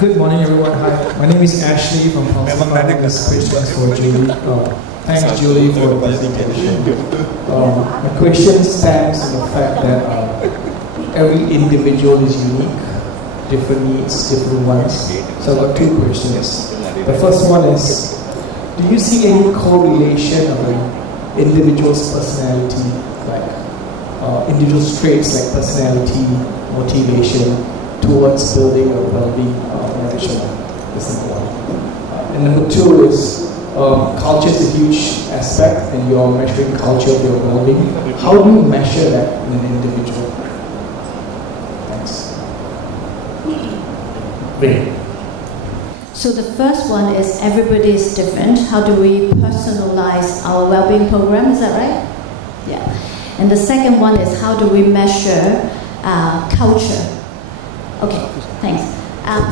Good morning, everyone. Hi, my name is Ashley from HongKong. This question is for Julie. Thanks, Julie, for the presentation. My question stands in the fact that every individual is unique, different needs, different wants. So I've got two questions. The first one is, do you see any correlation of an individual's personality, like individual traits like personality, motivation, towards building a well-being organization? That's number one. And number two is, culture is a huge aspect, and you're measuring culture of your well-being. How do you measure that in an individual? Thanks. Great. So the first one is everybody is different. How do we personalize our well-being program? Is that right? Yeah. And the second one is how do we measure culture? Okay, thanks.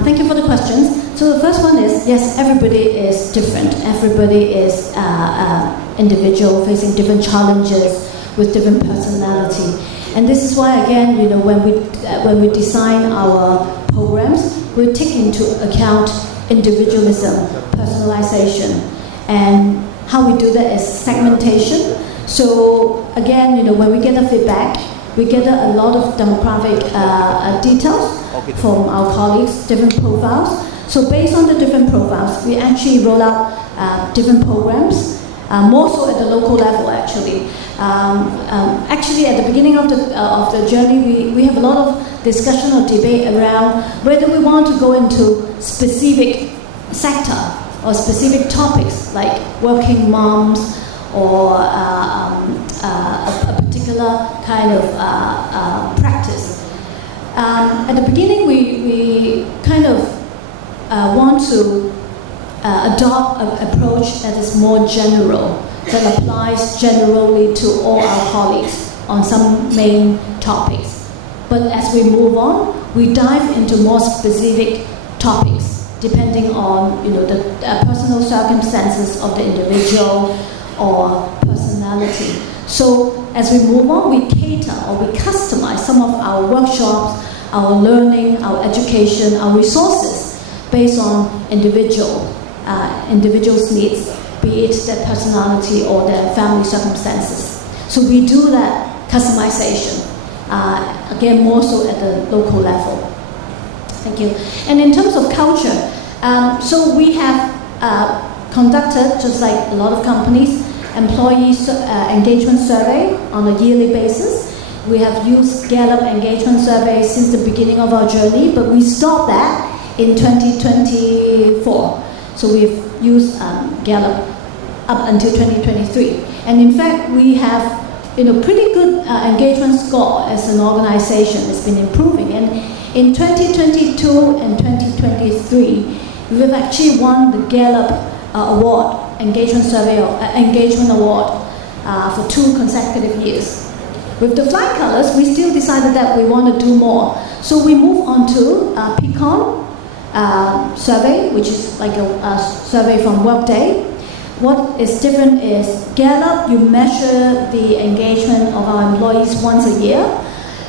Thank you for the questions. So the first one is, yes, everybody is different. Everybody is individual, facing different challenges with different personality. And this is why, again, when we design our programs, we take into account individualism, personalization, and how we do that is segmentation. So again, when we get the feedback, we get a lot of demographic details from our colleagues, different profiles. So based on the different profiles, we actually roll out different programs, more so at the local level actually. Actually at the beginning of the journey, we have a lot of discussion or debate around whether we want to go into specific sector or specific topics like working moms or a particular kind of practice. At the beginning, we kind of want to adopt an approach that is more general, that applies generally to all our colleagues on some main topics. But as we move on, we dive into more specific topics, depending on the personal circumstances of the individual or personality. So as we move on, we cater or we customize some of our workshops, our learning, our education, our resources based on individuals' needs, be it their personality or their family circumstances. So we do that customization, again, more so at the local level. Thank you. And in terms of culture, so we have conducted, just like a lot of companies, employee engagement survey on a yearly basis. We have used Gallup engagement survey since the beginning of our journey, but we stopped that in 2024. So we've used Gallup up until 2023. And in fact, we have pretty good engagement score as an organization. It's been improving. And in 2022 and 2023, we've actually won the Gallup award, engagement survey or engagement award for 2 consecutive years. With the flying colors, we still decided that we want to do more. So we move on to Pecan survey, which is like a survey from Workday. What is different is Gallup, you measure the engagement of our employees once a year.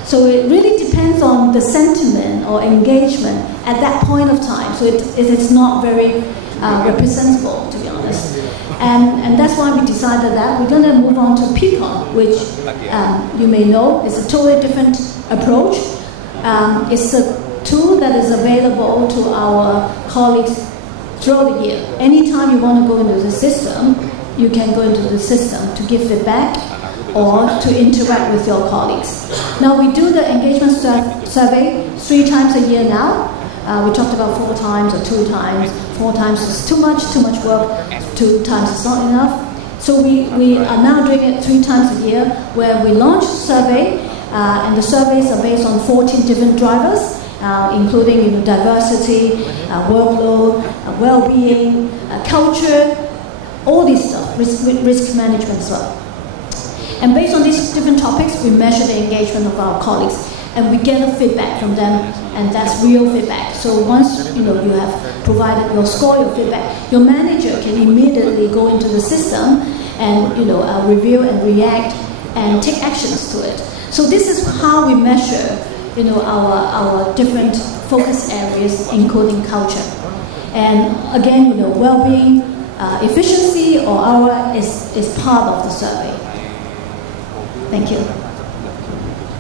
So it really depends on the sentiment or engagement at that point of time. So it's not very representable, to be honest. And that's why we decided that we're going to move on to Pecan, which you may know is a totally different approach. It's a tool that is available to our colleagues throughout the year. Anytime you want to go into the system, you can go into the system to give feedback or to interact with your colleagues. Now we do the engagement survey 3 times a year now. We talked about 4 times or 2 times. 4 times is too much work. 2 times is not enough. So we are now doing it 3 times a year, where we launch a survey, and the surveys are based on 14 different drivers, including diversity, workload, well-being, culture, all this stuff, risk management as well. And based on these different topics, we measure the engagement of our colleagues, and we get a feedback from them, and that's real feedback. So once you have provided your score, your feedback, your manager can immediately go into the system and review and react and take actions to it. So this is how we measure our different focus areas, including culture. And again, well-being, efficiency or ROI is part of the survey. Thank you.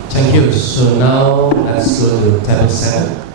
Thank you. So now let's go to table 7.